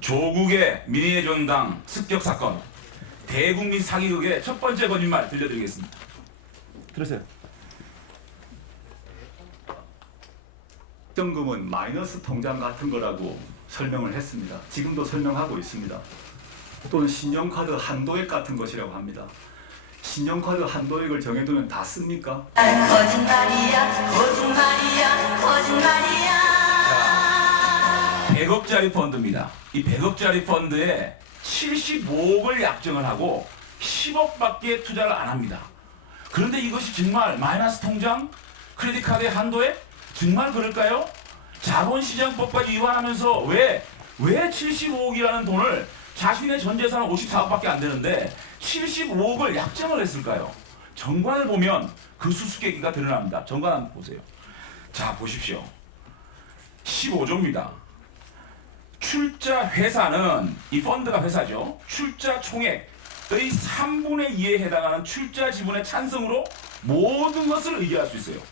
조국의 민의전당 습격 사건, 대국민 사기극의 첫 번째 거짓말 들려드리겠습니다. 들으세요. 입금은 마이너스 통장 같은 거라고 설명을 했습니다. 지금도 설명하고 있습니다. 또는 신용카드 한도액 같은 것이라고 합니다. 신용카드 한도액을 정해두면 다 씁니까? 거짓말이야, 거짓말이야, 거짓말이야. 100억짜리 펀드입니다. 이 100억짜리 펀드에 75억을 약정을 하고 10억밖에 투자를 안 합니다. 그런데 이것이 정말 마이너스 통장, 크레딧 카드의 한도에 정말 그럴까요? 자본시장법까지 위반하면서 왜 75억이라는 돈을 자신의 전 재산은 54억밖에 안 되는데 75억을 약정을 했을까요? 정관을 보면 그 수수께끼가 드러납니다. 정관 한번 보세요. 자, 보십시오. 15조입니다. 출자 회사는, 이 펀드가 회사죠. 출자 총액의 3분의 2에 해당하는 출자 지분의 찬성으로 모든 것을 의결할 수 있어요.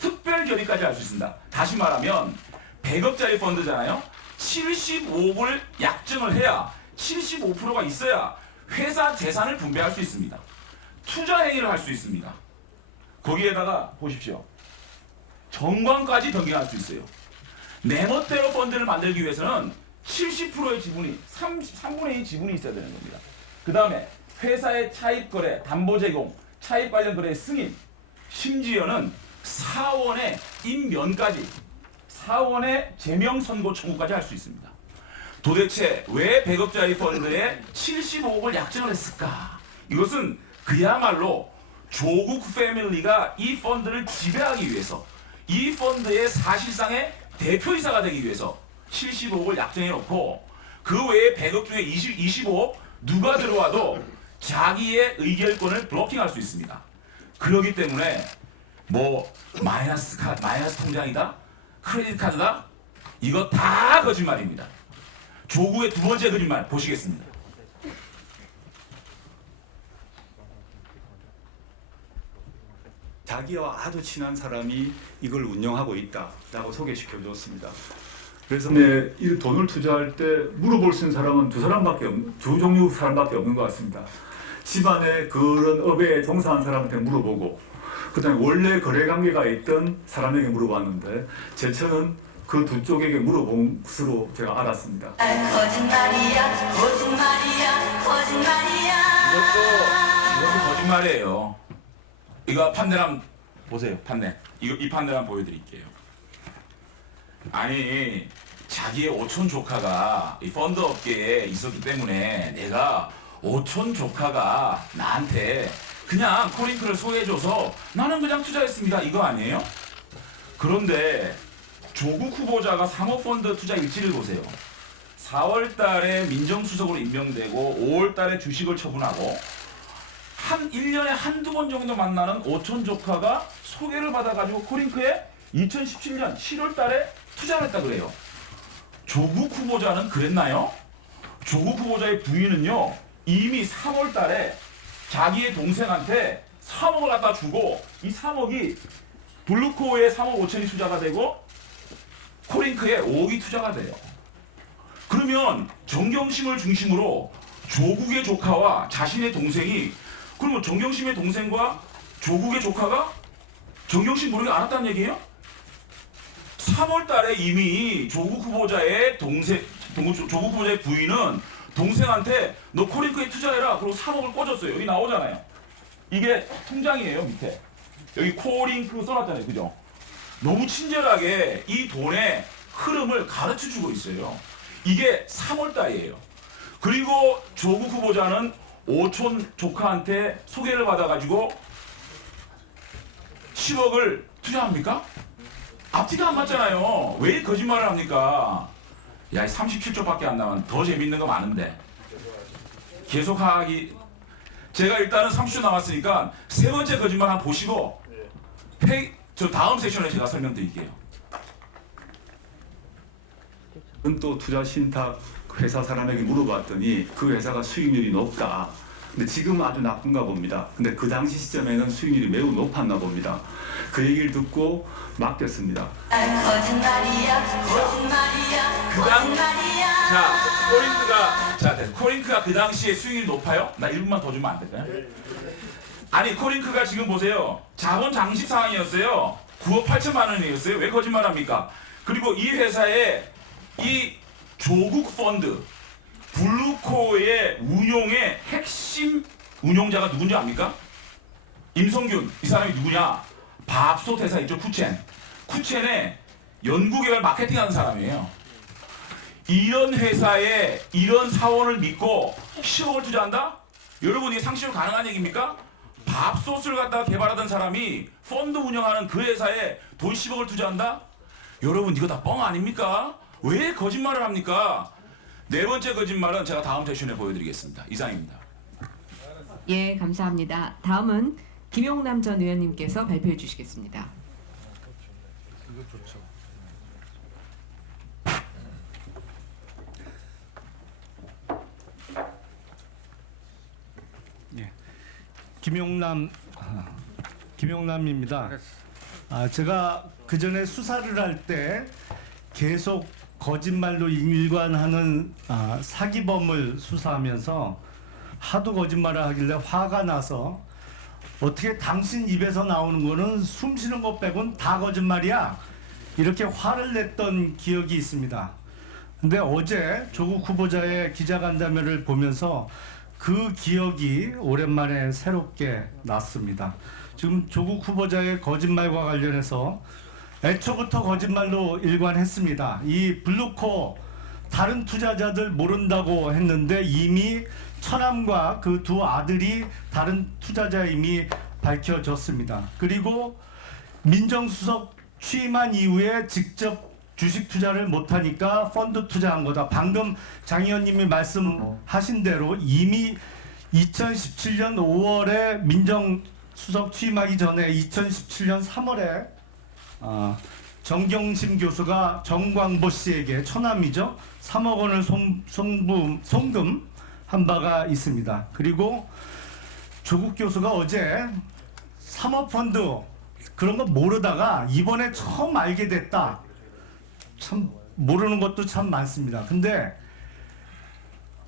특별 결의까지 할 수 있습니다. 다시 말하면 100억짜리 펀드잖아요. 75억을 약정을 해야 75%가 있어야 회사 재산을 분배할 수 있습니다. 투자 행위를 할 수 있습니다. 거기에다가 보십시오. 정관까지 변경할 수 있어요. 내 멋대로 펀드를 만들기 위해서는 70%의 지분이 3분의 2 지분이 있어야 되는 겁니다. 그 다음에 회사의 차입 거래, 담보 제공, 차입 관련 거래의 승인, 심지어는 사원의 임면까지, 사원의 제명 선고 청구까지 할 수 있습니다. 도대체 왜 100억짜리 펀드에 75억을 약정을 했을까? 이것은 그야말로 조국 패밀리가 이 펀드를 지배하기 위해서, 이 펀드의 사실상의 대표이사가 되기 위해서 75억을 약정해 놓고 그 외에 100억 중에 25억 누가 들어와도 자기의 의결권을 블로킹할 수 있습니다. 그렇기 때문에 뭐 마이너스 통장이다, 크레딧 카드다, 이거 다 거짓말입니다. 조국의 두 번째 거짓말 보시겠습니다. 자기와 아주 친한 사람이 이걸 운영하고 있다라고 소개시켜 줬습니다. 그래서 이 돈을 투자할 때 물어볼 수 있는 사람은 두 종류 사람밖에 없는 것 같습니다. 집안에 그런 업에 종사한 사람한테 물어보고, 그다음에 원래 거래 관계가 있던 사람에게 물어봤는데 제처는 그 두 쪽에게 물어본 것으로 제가 알았습니다. 거짓말이야, 거짓말이야, 거짓말이야. 이것도 거짓말이에요. 이거 판넬함 보세요. 판넬. 이 판넬함 보여드릴게요. 아니, 자기의 오촌 조카가 이 펀드 업계에 있었기 때문에 내가 오촌 조카가 나한테 그냥 코링크를 소개해줘서 나는 그냥 투자했습니다, 이거 아니에요? 그런데 조국 후보자가 사모펀드 투자 일지를 보세요. 4월 달에 민정수석으로 임명되고 5월 달에 주식을 처분하고 한 1년에 한두 번 정도 만나는 오촌 조카가 소개를 받아가지고 코링크에 2017년 7월 달에 투자를 했다 그래요. 조국 후보자는 그랬나요? 조국 후보자의 부인은요, 이미 3월 달에 자기의 동생한테 3억을 갖다 주고 이 3억이 블루코어에 3억 5천이 투자가 되고 코링크에 5억이 투자가 돼요. 그러면 정경심을 중심으로 조국의 조카와 자신의 동생이, 그러면 정경심의 동생과 조국의 조카가 정경심 모르게 알았다는 얘기예요? 3월 달에 이미 조국 후보자의 조국 후보자의 부인은 동생한테 너 코링크에 투자해라. 그리고 3억을 꽂았어요. 여기 나오잖아요. 이게 통장이에요, 밑에. 여기 코링크 써놨잖아요. 그죠? 너무 친절하게 이 돈의 흐름을 가르쳐 주고 있어요. 이게 3월 달이에요. 그리고 조국 후보자는 오촌 조카한테 소개를 받아가지고 10억을 투자합니까? 앞뒤가 안 맞잖아요. 왜 거짓말을 합니까? 야, 37초밖에 안 남았는데 더 재밌는 거 많은데 계속하기. 제가 일단은 30초 남았으니까 세 번째 거짓말 한번 보시고 저 다음 세션에 제가 설명드릴게요. 또 투자 신탁 회사 사람에게 물어봤더니 그 회사가 수익률이 높다. 근데 지금 아주 나쁜가 봅니다. 근데 그 당시 시점에는 수익률이 매우 높았나 봅니다. 그 얘기를 듣고 맡겼습니다. 거짓말이야 거짓말이야 거짓말이야. 코링크가 그 당시에 수익률이 높아요? 나 1분만 더 주면 안 될까요? 아니 코링크가 지금 보세요. 자본 장식 상황이었어요. 9억 8천만 원이었어요. 왜 거짓말합니까? 그리고 이 회사의 이 조국 펀드 블루코의 운용의 핵심 운용자가 누군지 압니까? 임성균 이 사람이 누구냐? 밥솥 회사 있죠. 쿠첸의 연구개발 마케팅하는 사람이에요. 이런 회사에 이런 사원을 믿고 10억을 투자한다? 여러분 이게 상식으로 가능한 얘기입니까? 밥솥을 갖다가 개발하던 사람이 펀드 운영하는 그 회사에 돈 10억을 투자한다? 여러분 이거 다 뻥 아닙니까? 왜 거짓말을 합니까? 네 번째 거짓말은 제가 다음 세션에 보여드리겠습니다. 이상입니다. 예, 감사합니다. 다음은 김용남 전 의원님께서 발표해 주시겠습니다. 김용남입니다. 제가 그 전에 수사를 할 때 계속 거짓말로 일관하는 사기범을 수사하면서 하도 거짓말을 하길래 화가 나서 어떻게 당신 입에서 나오는 거는 숨 쉬는 것 빼곤 다 거짓말이야 이렇게 화를 냈던 기억이 있습니다. 근데 어제 조국 후보자의 기자간담회를 보면서 그 기억이 오랜만에 새롭게 났습니다. 지금 조국 후보자의 거짓말과 관련해서 애초부터 거짓말로 일관했습니다. 이 블루코 다른 투자자들 모른다고 했는데 이미 처남과 그 두 아들이 다른 투자자임이 밝혀졌습니다. 그리고 민정수석 취임한 이후에 직접 주식 투자를 못하니까 펀드 투자한 거다. 방금 장 의원님이 말씀하신 대로 이미 2017년 5월에 민정수석 취임하기 전에 2017년 3월에 정경심 교수가 정광보 씨에게 처남이죠. 3억 원을 송금한 바가 있습니다. 그리고 조국 교수가 어제 사모펀드 그런 거 모르다가 이번에 처음 알게 됐다. 참 모르는 것도 참 많습니다. 근데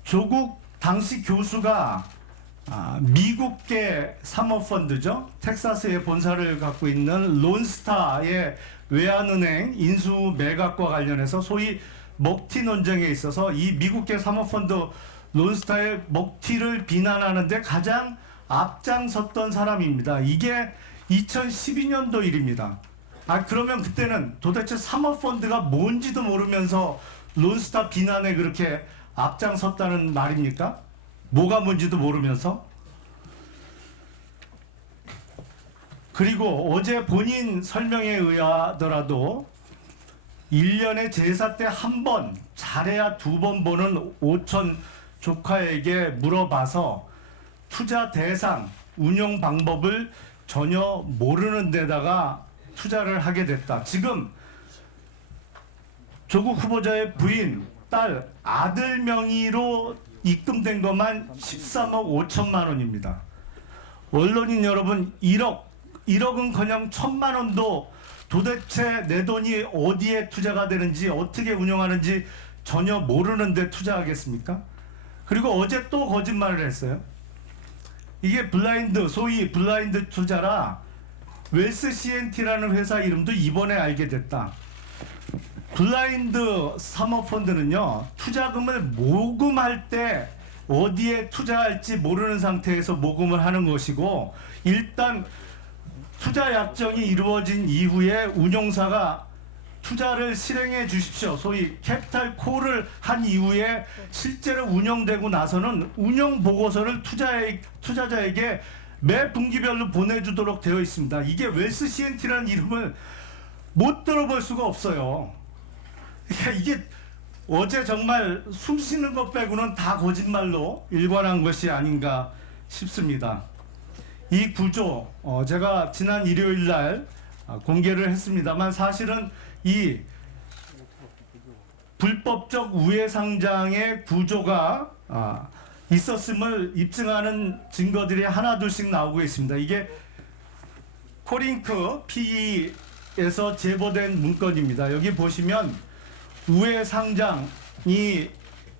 조국 당시 교수가 미국계 사모펀드죠. 텍사스에 본사를 갖고 있는 론스타의 외환은행 인수 매각과 관련해서 소위 먹튀 논쟁에 있어서 이 미국계 사모펀드 론스타의 먹튀를 비난하는데 가장 앞장섰던 사람입니다. 이게 2012년도 일입니다. 그러면 그때는 도대체 사모펀드가 뭔지도 모르면서 론스타 비난에 그렇게 앞장섰다는 말입니까? 뭐가 뭔지도 모르면서? 그리고 어제 본인 설명에 의하더라도 1년에 제사 때 한 번, 잘해야 두 번 보는 오천 조카에게 물어봐서 투자 대상, 운용 방법을 전혀 모르는 데다가 투자를 하게 됐다. 지금 조국 후보자의 부인, 딸, 아들 명의로 입금된 것만 13억 5천만 원입니다. 언론인 여러분 1억은커녕 1,000만 원도 도대체 내 돈이 어디에 투자가 되는지 어떻게 운영하는지 전혀 모르는데 투자하겠습니까? 그리고 어제 또 거짓말을 했어요. 이게 블라인드, 소위 블라인드 투자라 웰스 CNT라는 회사 이름도 이번에 알게 됐다. 블라인드 사모펀드는요, 투자금을 모금할 때 어디에 투자할지 모르는 상태에서 모금을 하는 것이고, 일단 투자 약정이 이루어진 이후에 운용사가 투자를 실행해 주십시오. 소위 캐피탈 콜을 한 이후에 실제로 운영되고 나서는 운영 보고서를 투자자에게 매 분기별로 보내주도록 되어 있습니다. 이게 웰스 CNT라는 이름을 못 들어볼 수가 없어요. 그러니까 이게 어제 정말 숨 쉬는 것 빼고는 다 거짓말로 일관한 것이 아닌가 싶습니다. 이 구조 제가 지난 일요일 날 공개를 했습니다만 사실은 이 불법적 우회상장의 구조가 있었음을 입증하는 증거들이 하나둘씩 나오고 있습니다. 이게 코링크 PE에서 제보된 문건입니다. 여기 보시면 우회 상장이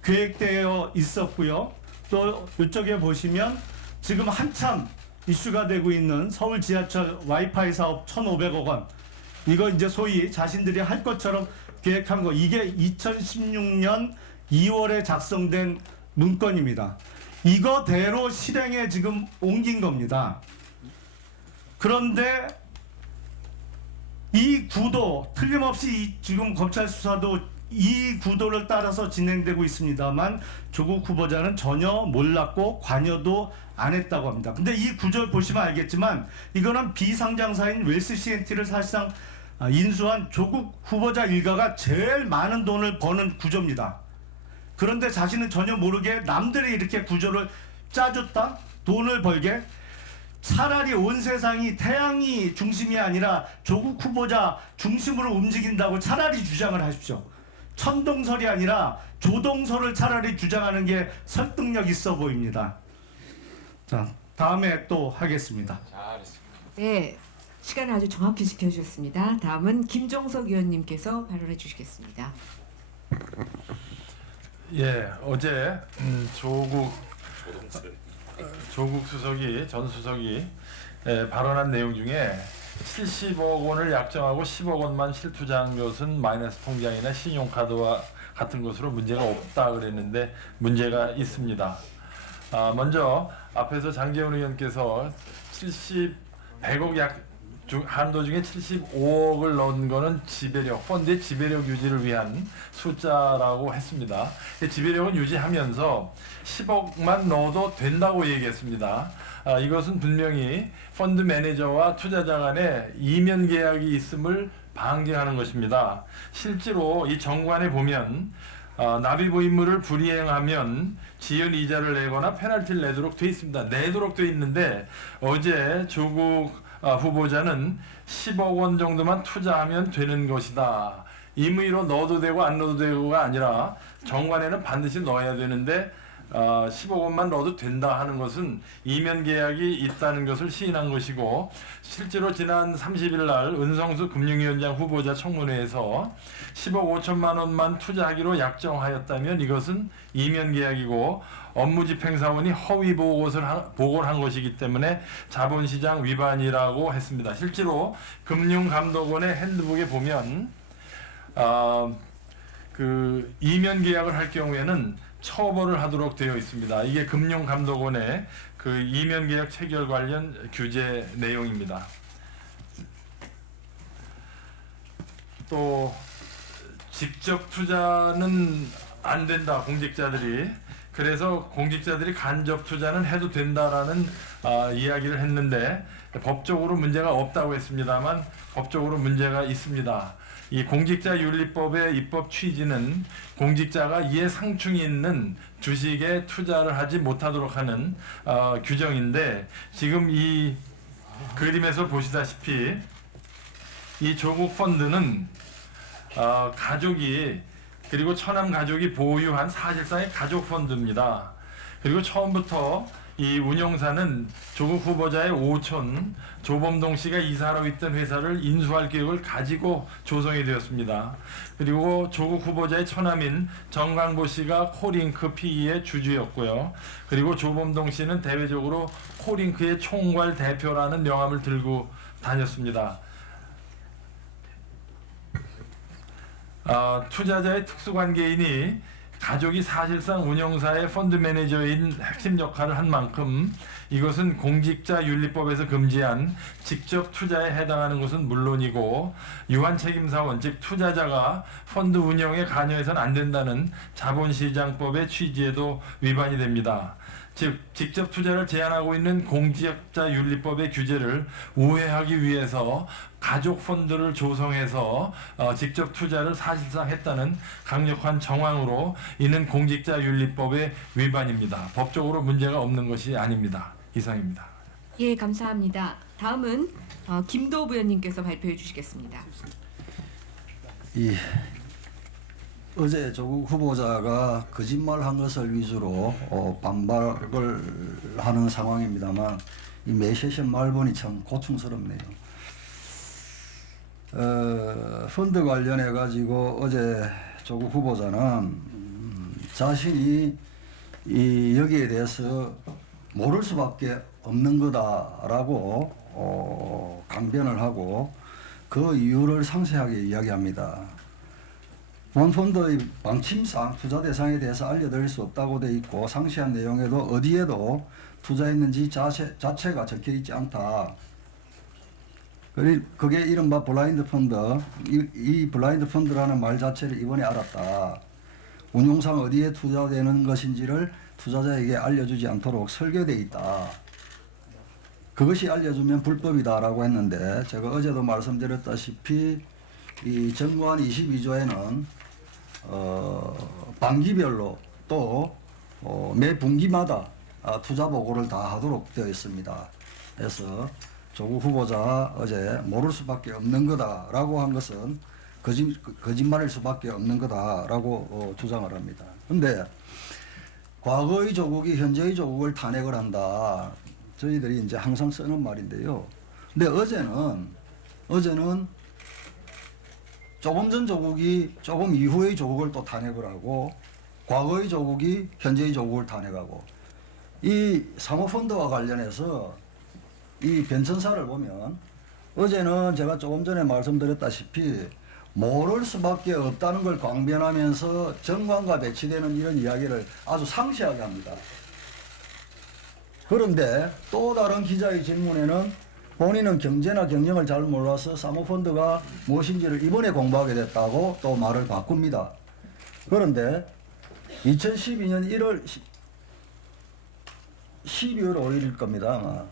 계획되어 있었고요. 또 이쪽에 보시면 지금 한참 이슈가 되고 있는 서울 지하철 와이파이 사업 1,500억 원. 이거 이제 소위 자신들이 할 것처럼 계획한 거. 이게 2016년 2월에 작성된 문건입니다. 이거대로 실행에 지금 옮긴 겁니다. 그런데 이 구도 틀림없이 지금 검찰 수사도 이 구도를 따라서 진행되고 있습니다만 조국 후보자는 전혀 몰랐고 관여도 안 했다고 합니다. 근데 이 구조를 보시면 알겠지만 이거는 비상장사인 웰스 CNT를 사실상 인수한 조국 후보자 일가가 제일 많은 돈을 버는 구조입니다. 그런데 자신은 전혀 모르게 남들이 이렇게 구조를 짜줬다? 돈을 벌게? 차라리 온 세상이 태양이 중심이 아니라 조국 후보자 중심으로 움직인다고 차라리 주장을 하십시오. 천동설이 아니라 조동설을 차라리 주장하는 게 설득력 있어 보입니다. 자, 다음에 또 하겠습니다. 잘했습니다. 네, 시간을 아주 정확히 지켜주셨습니다. 다음은 김종석 의원님께서 발언해 주시겠습니다. 예, 어제 조국 수석이 전 수석이 발언한 내용 중에 70억 원을 약정하고 10억 원만 실투자한 것은 마이너스 통장이나 신용카드와 같은 것으로 문제가 없다 그랬는데 문제가 있습니다. 먼저 앞에서 장제원 의원께서 100억 한도 중에 75억을 넣은 거는 지배력, 펀드의 지배력 유지를 위한 숫자라고 했습니다. 지배력은 유지하면서 10억만 넣어도 된다고 얘기했습니다. 이것은 분명히 펀드 매니저와 투자자 간에 이면 계약이 있음을 방지하는 것입니다. 실제로 이 정관에 보면 납입 의무를 불이행하면 지연 이자를 내거나 페널티를 내도록 돼 있습니다. 내도록 돼 있는데 어제 조국 후보자는 10억 원 정도만 투자하면 되는 것이다. 임의로 넣어도 되고 안 넣어도 되고가 아니라 정관에는 반드시 넣어야 되는데 10억 원만 넣어도 된다 하는 것은 이면 계약이 있다는 것을 시인한 것이고, 실제로 지난 30일 날 은성수 금융위원장 후보자 청문회에서 10억 5천만 원만 투자하기로 약정하였다면 이것은 이면 계약이고 업무집행사원이 허위 보고를 한 것이기 때문에 자본시장 위반이라고 했습니다. 실제로 금융감독원의 핸드북에 보면 그 이면 계약을 할 경우에는 처벌을 하도록 되어 있습니다. 이게 금융감독원의 그 이면 계약 체결 관련 규제 내용입니다. 또 직접 투자는 안 된다, 공직자들이. 그래서 공직자들이 간접 투자는 해도 된다라는 이야기를 했는데 법적으로 문제가 없다고 했습니다만 법적으로 문제가 있습니다. 이 공직자윤리법의 입법 취지는 공직자가 이에 상충이 있는 주식에 투자를 하지 못하도록 하는 규정인데, 지금 이 그림에서 보시다시피 이 조국 펀드는 가족이, 그리고 처남 가족이 보유한 사실상의 가족 펀드입니다. 그리고 처음부터 이 운영사는 조국 후보자의 오촌 조범동 씨가 이사로 있던 회사를 인수할 계획을 가지고 조성이 되었습니다. 그리고 조국 후보자의 처남인 정강보 씨가 코링크 PE의 주주였고요. 그리고 조범동 씨는 대외적으로 코링크의 총괄 대표라는 명함을 들고 다녔습니다. 투자자의 특수관계인이 가족이 사실상 운영사의 펀드 매니저인 핵심 역할을 한 만큼 이것은 공직자윤리법에서 금지한 직접 투자에 해당하는 것은 물론이고, 유한책임사원 즉 투자자가 펀드 운영에 관여해서는 안 된다는 자본시장법의 취지에도 위반이 됩니다. 즉 직접 투자를 제한하고 있는 공직자윤리법의 규제를 우회하기 위해서 가족 펀드를 조성해서 직접 투자를 사실상 했다는 강력한 정황으로 이는 공직자윤리법의 위반입니다. 법적으로 문제가 없는 것이 아닙니다. 이상입니다. 예, 감사합니다. 다음은 김도부 의원님께서 발표해 주시겠습니다. 어제 조국 후보자가 거짓말한 것을 위주로 반박을 하는 상황입니다만 이 매세션 말본이 참 고충스럽네요. 펀드 관련해 가지고 어제 조국 후보자는 자신이 여기에 대해서 모를 수밖에 없는 거다라고 강변을 하고 그 이유를 상세하게 이야기합니다. 펀드의 방침상 투자 대상에 대해서 알려드릴 수 없다고 돼 있고 상세한 내용에도 어디에도 투자했는지 자체가 적혀 있지 않다. 그게 이른바 블라인드 펀드, 이 블라인드 펀드라는 말 자체를 이번에 알았다. 운용상 어디에 투자되는 것인지를 투자자에게 알려주지 않도록 설계되어 있다. 그것이 알려주면 불법이다라고 했는데 제가 어제도 말씀드렸다시피 이 정관 22조에는 반기별로 또 매 분기마다 투자 보고를 다 하도록 되어 있습니다. 그래서 조국 후보자 어제 모를 수밖에 없는 거다라고 한 것은 거짓말일 수밖에 없는 거다라고 주장을 합니다. 그런데 과거의 조국이 현재의 조국을 탄핵을 한다. 저희들이 이제 항상 쓰는 말인데요. 근데 어제는 조금 전 조국이 조금 이후의 조국을 또 탄핵을 하고 과거의 조국이 현재의 조국을 탄핵하고 이 사모펀드와 관련해서 이 변천사를 보면 어제는 제가 조금 전에 말씀드렸다시피 모를 수밖에 없다는 걸 광변하면서 정관과 배치되는 이런 이야기를 아주 상세하게 합니다. 그런데 또 다른 기자의 질문에는 본인은 경제나 경영을 잘 몰라서 사모펀드가 무엇인지를 이번에 공부하게 됐다고 또 말을 바꿉니다. 그런데 2012년 12월 5일일 겁니다. 아마.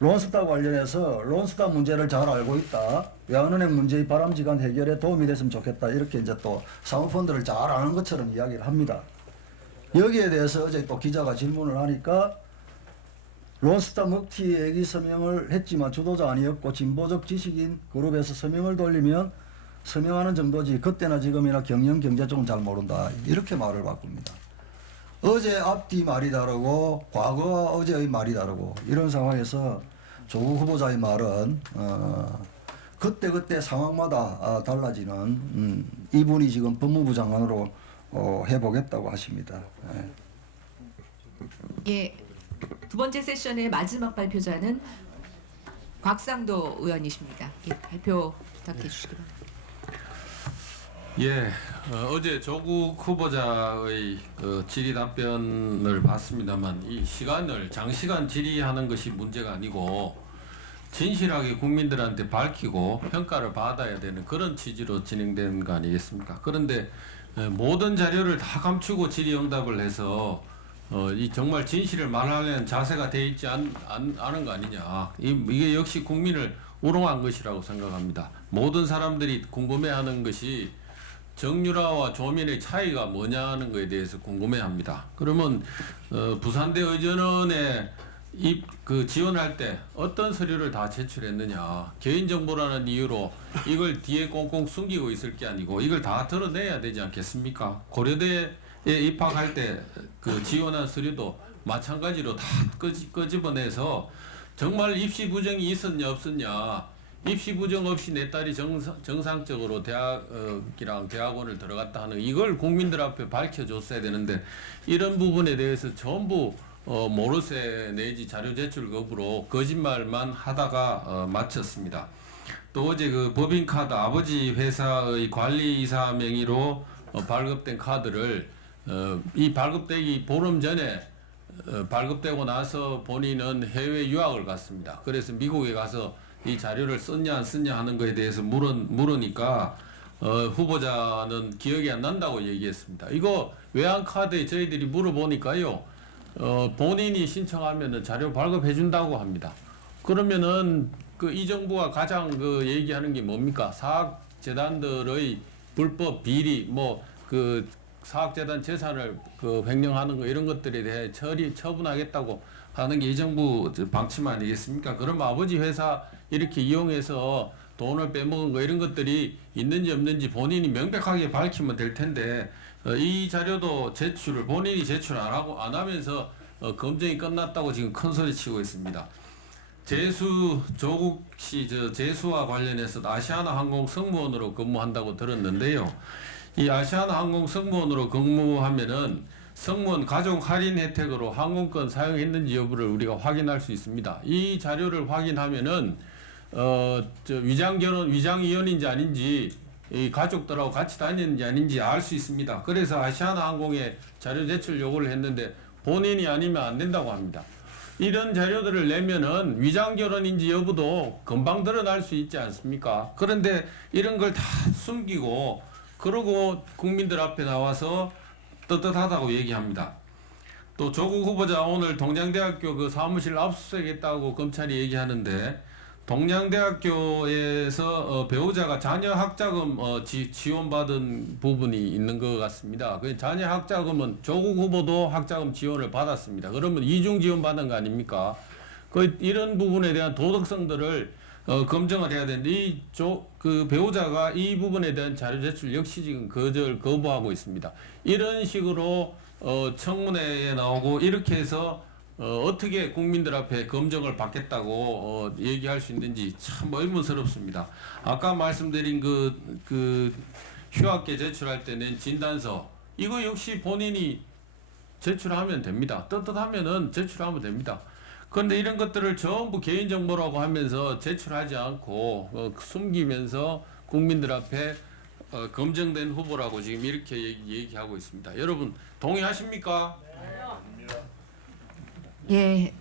론스타 관련해서 론스타 문제를 잘 알고 있다. 외환은행 문제의 바람직한 해결에 도움이 됐으면 좋겠다. 이렇게 이제 또 사모펀드를 잘 아는 것처럼 이야기를 합니다. 여기에 대해서 어제 또 기자가 질문을 하니까 론스타 먹튀액이 서명을 했지만 주도자 아니었고 진보적 지식인 그룹에서 서명을 돌리면 서명하는 정도지 그때나 지금이나 경영 경제 쪽은 잘 모른다. 이렇게 말을 바꿉니다. 어제 앞뒤 말이 다르고 과거와 어제의 말이 다르고 이런 상황에서 조국 후보자의 말은 그때 상황마다 달라지는 이분이 지금 법무부 장관으로 해보겠다고 하십니다. 예, 두 번째 세션의 마지막 발표자는 곽상도 의원이십니다. 예, 발표 부탁해 주시기 바랍니다. 예, 어제 조국 후보자의 질의 답변을 봤습니다만 이 시간을 장시간 질의하는 것이 문제가 아니고 진실하게 국민들한테 밝히고 평가를 받아야 되는 그런 취지로 진행된 거 아니겠습니까? 그런데 모든 자료를 다 감추고 질의응답을 해서 이 정말 진실을 말하려는 자세가 돼 있지 않은 거 아니냐. 이게 역시 국민을 우롱한 것이라고 생각합니다. 모든 사람들이 궁금해하는 것이 정유라와 조민의 차이가 뭐냐는 것에 대해서 궁금해합니다. 그러면 부산대 의전원에 지원할 때 어떤 서류를 다 제출했느냐. 개인정보라는 이유로 이걸 뒤에 꽁꽁 숨기고 있을 게 아니고 이걸 다 드러내야 되지 않겠습니까? 고려대에 입학할 때 그 지원한 서류도 마찬가지로 다 끄집어내서 정말 입시 부정이 있었냐 없었냐. 입시 부정 없이 내 딸이 정상적으로 대학이랑 대학원을 들어갔다 하는 이걸 국민들 앞에 밝혀줬어야 되는데 이런 부분에 대해서 전부 모르쇠 내지 자료 제출 거부로 거짓말만 하다가 마쳤습니다. 또 어제 그 법인카드 아버지 회사의 관리이사 명의로 발급된 카드를 이 발급되기 보름 전에 발급되고 나서 본인은 해외 유학을 갔습니다. 그래서 미국에 가서 이 자료를 썼냐 안 썼냐 하는 것에 대해서 물으니까 후보자는 기억이 안 난다고 얘기했습니다. 이거 외환카드에 저희들이 물어보니까요. 본인이 신청하면은 자료 발급해 준다고 합니다. 그러면은 이 정부가 가장 얘기하는 게 뭡니까? 사학재단들의 불법 비리 사학재단 재산을 횡령하는 거 이런 것들에 대해 처분하겠다고 하는 게 이 정부 방침 아니겠습니까? 그럼 아버지 회사 이렇게 이용해서 돈을 빼먹은 거 이런 것들이 있는지 없는지 본인이 명백하게 밝히면 될 텐데 이 자료도 제출을 본인이 제출 안 하면서 검증이 끝났다고 지금 큰 소리 치고 있습니다. 조국 씨 제수와 관련해서 아시아나 항공 승무원으로 근무한다고 들었는데요. 이 아시아나 항공 승무원으로 근무하면은 승무원 가족 할인 혜택으로 항공권 사용했는지 여부를 우리가 확인할 수 있습니다. 이 자료를 확인하면은 위장 이혼인지 아닌지 이 가족들하고 같이 다녔는지 아닌지 알 수 있습니다. 그래서 아시아나 항공에 자료 제출 요구를 했는데 본인이 아니면 안 된다고 합니다. 이런 자료들을 내면은 위장 결혼인지 여부도 금방 드러날 수 있지 않습니까? 그런데 이런 걸 다 숨기고 그러고 국민들 앞에 나와서 떳떳하다고 얘기합니다. 또 조국 후보자 오늘 동양대학교 그 사무실 압수수색했다고 검찰이 얘기하는데 동양대학교에서 배우자가 자녀 학자금 지원받은 부분이 있는 것 같습니다. 그 자녀 학자금은 조국 후보도 학자금 지원을 받았습니다. 그러면 이중 지원받은 거 아닙니까? 이런 부분에 대한 도덕성들을 검증을 해야 되는데 그 배우자가 이 부분에 대한 자료 제출 역시 지금 거부하고 있습니다. 이런 식으로 청문회에 나오고 이렇게 해서 어떻게 국민들 앞에 검증을 받겠다고 얘기할 수 있는지 참 의문스럽습니다. 아까 말씀드린 그 휴학계 제출할 때 낸 진단서 이거 역시 본인이 제출하면 됩니다. 떳떳하면은 제출하면 됩니다. 그런데 이런 것들을 전부 개인정보라고 하면서 제출하지 않고 숨기면서 국민들 앞에 검증된 후보라고 지금 이렇게 얘기하고 있습니다. 여러분 동의하십니까? 예,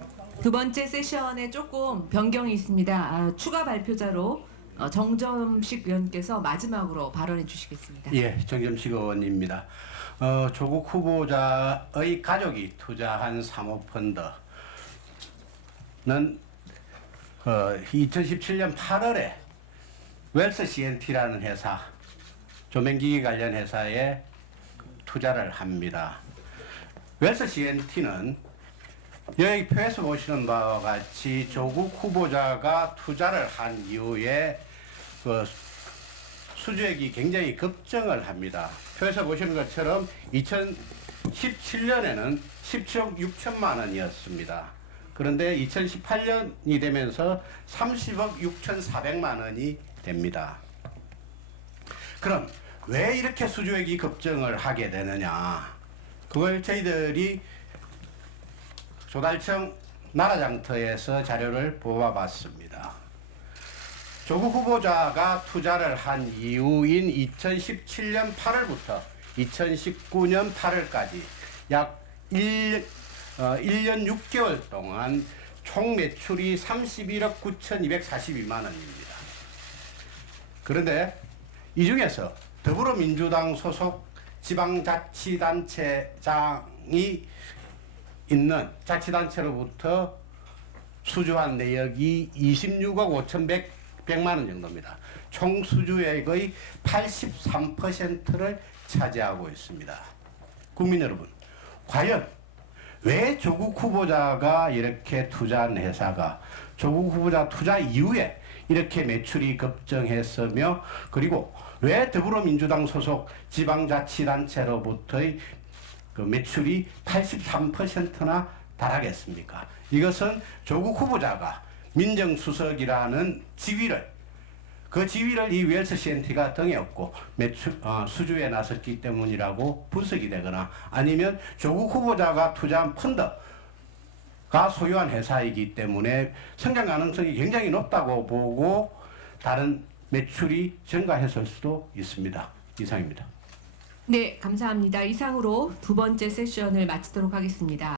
두 번째 세션에 조금 변경이 있습니다. 추가 발표자로 정점식 의원께서 마지막으로 발언해 주시겠습니다. 예, 정점식 의원입니다. 조국 후보자의 가족이 투자한 사모펀드는 2017년 8월에 웰스 CNT라는 회사, 조명기기 관련 회사에 투자를 합니다. 웰스 CNT는 여기 표에서 보시는 바와 같이 조국 후보자가 투자를 한 이후에 그 수주액이 굉장히 급증을 합니다. 표에서 보시는 것처럼 2017년에는 17억 6천만 원이었습니다. 그런데 2018년이 되면서 30억 6,400만 원이 됩니다. 그럼 왜 이렇게 수주액이 급증을 하게 되느냐? 그걸 저희들이 조달청 나라장터에서 자료를 뽑아봤습니다. 조국 후보자가 투자를 한 이후인 2017년 8월부터 2019년 8월까지 약 1년 6개월 동안 총 매출이 31억 9,242만 원입니다. 그런데 이 중에서 더불어민주당 소속 지방자치단체장이 있는 자치단체로부터 수주한 내역이 26억 5,100만 원 정도입니다. 총 수주액의 83%를 차지하고 있습니다. 국민 여러분, 과연 왜 조국 후보자가 이렇게 투자한 회사가 조국 후보자 투자 이후에 이렇게 매출이 급증했으며, 그리고 왜 더불어민주당 소속 지방자치단체로부터의 그 매출이 83%나 달하겠습니까? 이것은 조국 후보자가 민정수석이라는 그 지위를 이 웰스 CNT가 등에 업고 수주에 나섰기 때문이라고 분석이 되거나, 아니면 조국 후보자가 투자한 펀드가 소유한 회사이기 때문에 성장 가능성이 굉장히 높다고 보고 다른 매출이 증가했을 수도 있습니다. 이상입니다. 네, 감사합니다. 이상으로 두 번째 세션을 마치도록 하겠습니다.